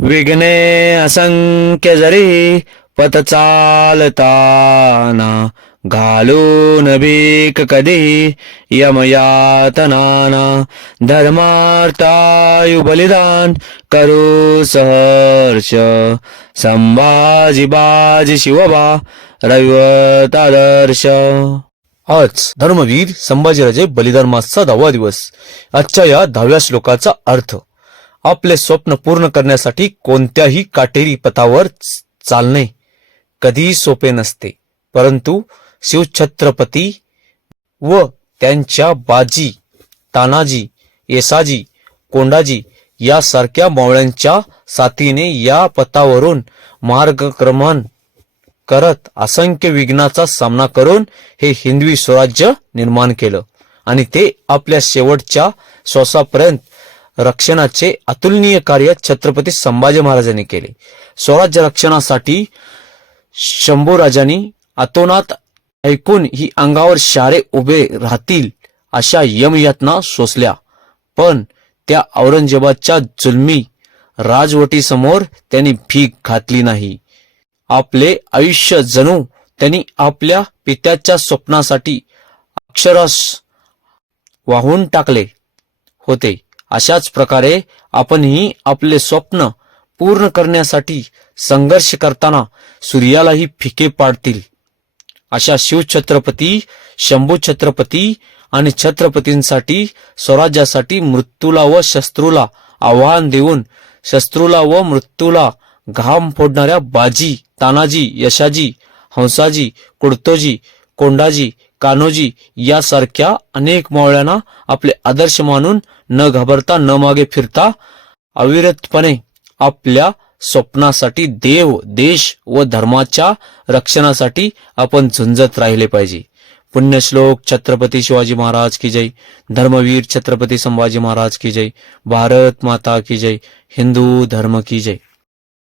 विघ्ने असंख्य जरी पत चालताना घालून भीक कधी यमयातनाना धर्मार्थायु बलिदान करू सहर्ष संभाजी बाजी शिवबा रविवतादर्श आज धर्मवीर संभाजीराजे बलिदान मासचा दहावा दिवस. आजच्या या दहाव्या श्लोकाचा अर्थ आपले स्वप्न पूर्ण करण्यासाठी कोणत्याही काटेरी पथावर चालणे कधीही सोपे नसते. परंतु शिवछत्रपती व त्यांच्या बाजी तानाजी येसाजी कोंडाजी यासारख्या मावळ्यांच्या साथीने या पथावरून मार्गक्रमण करत असंख्य विघ्नाचा सामना करून हे हिंदवी स्वराज्य निर्माण केलं आणि ते आपल्या शेवटच्या श्वासापर्यंत रक्षणाचे अतुलनीय कार्य छत्रपती संभाजी महाराजांनी केले. स्वराज्य रक्षणासाठी शंभूराजांनी अतोनात ऐकून ही अंगावर शारे उभे राहतील अशा यमयातना सोसल्या. पण त्या औरंगजेबाच्या जुलमी राजवटीसमोर त्यांनी भीक घातली नाही. आपले आयुष्य जणू त्यांनी आपल्या पित्याच्या स्वप्नासाठी अक्षरस वाहून टाकले होते. अशाच प्रकारे आपणही आपले स्वप्न पूर्ण करण्यासाठी संघर्ष करताना सूर्यालाही फिके पाडतील. अशा शिवछत्रपती शंभू छत्रपती आणि छत्रपतींसाठी स्वराज्यासाठी मृत्यूला व शत्रूला आव्हान देऊन शत्रूला व मृत्यूला घाम फोडणाऱ्या बाजी तानाजी यशाजी हंसाजी कुडतोजी कोंडाजी कान्होजी यासारख्या अनेक मावळ्यांना आपले आदर्श मानून न घाबरता न मागे फिरता अविरतपणे आपल्या स्वप्नासाठी देव देश व धर्माच्या रक्षणासाठी आपण झुंजत राहिले पाहिजे. पुण्यश्लोक छत्रपती शिवाजी महाराज की जय. धर्मवीर छत्रपती संभाजी महाराज की जय. भारत माता की जय. हिंदू धर्म की जय.